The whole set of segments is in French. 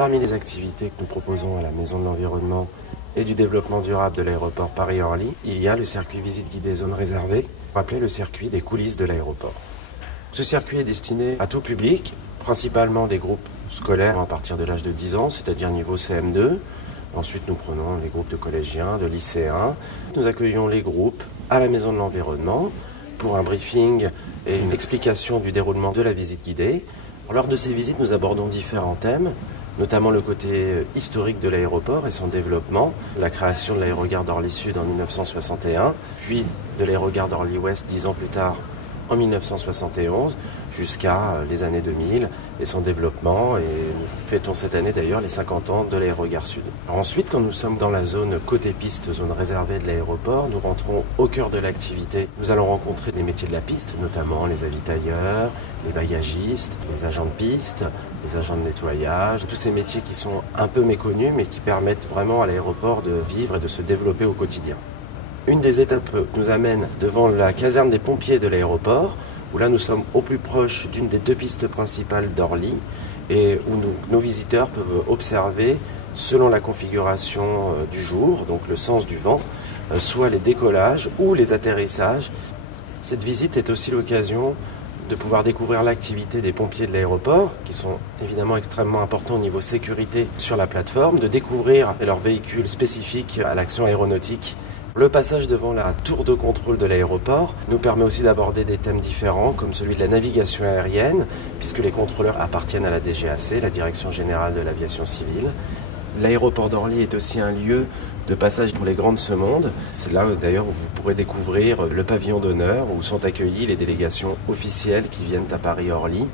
Parmi les activités que nous proposons à la Maison de l'Environnement et du Développement Durable de l'aéroport Paris-Orly, il y a le circuit visite guidée zone réservée, appelé le circuit des coulisses de l'aéroport. Ce circuit est destiné à tout public, principalement des groupes scolaires à partir de l'âge de 10 ans, c'est-à-dire niveau CM2. Ensuite, nous prenons les groupes de collégiens, de lycéens. Nous accueillons les groupes à la Maison de l'Environnement pour un briefing et une explication du déroulement de la visite guidée. Lors de ces visites, nous abordons différents thèmes, notamment le côté historique de l'aéroport et son développement, la création de l'aérogare d'Orly-Sud en 1961, puis de l'aérogare d'Orly-Ouest 10 ans plus tard en 1971, jusqu'à les années 2000 et son développement. Et nous fêtons cette année d'ailleurs les 50 ans de l'aérogare Sud. Ensuite, quand nous sommes dans la zone côté piste, zone réservée de l'aéroport, nous rentrons au cœur de l'activité. Nous allons rencontrer les métiers de la piste, notamment les avitailleurs, les bagagistes, les agents de piste, les agents de nettoyage, tous ces métiers qui sont un peu méconnus mais qui permettent vraiment à l'aéroport de vivre et de se développer au quotidien. Une des étapes nous amène devant la caserne des pompiers de l'aéroport, où là nous sommes au plus proche d'une des deux pistes principales d'Orly et où nos visiteurs peuvent observer, selon la configuration du jour, donc le sens du vent, soit les décollages ou les atterrissages. Cette visite est aussi l'occasion de pouvoir découvrir l'activité des pompiers de l'aéroport, qui sont évidemment extrêmement importants au niveau sécurité sur la plateforme, de découvrir leurs véhicules spécifiques à l'action aéronautique. Le passage devant la tour de contrôle de l'aéroport nous permet aussi d'aborder des thèmes différents, comme celui de la navigation aérienne, puisque les contrôleurs appartiennent à la DGAC, la Direction Générale de l'Aviation Civile. L'aéroport d'Orly est aussi un lieu de passage pour les grands de ce monde. C'est là d'ailleurs où vous pourrez découvrir le pavillon d'honneur, où sont accueillies les délégations officielles qui viennent à Paris-Orly.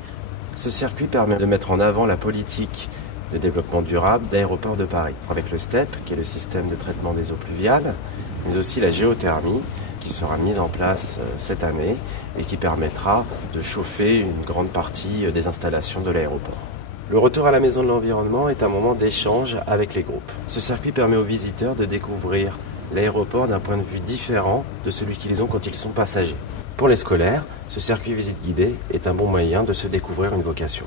Ce circuit permet de mettre en avant la politique de développement durable d'Aéroports de Paris, avec le STEP, qui est le système de traitement des eaux pluviales, mais aussi la géothermie, qui sera mise en place cette année et qui permettra de chauffer une grande partie des installations de l'aéroport. Le retour à la Maison de l'Environnement est un moment d'échange avec les groupes. Ce circuit permet aux visiteurs de découvrir l'aéroport d'un point de vue différent de celui qu'ils ont quand ils sont passagers. Pour les scolaires, ce circuit visite guidée est un bon moyen de se découvrir une vocation.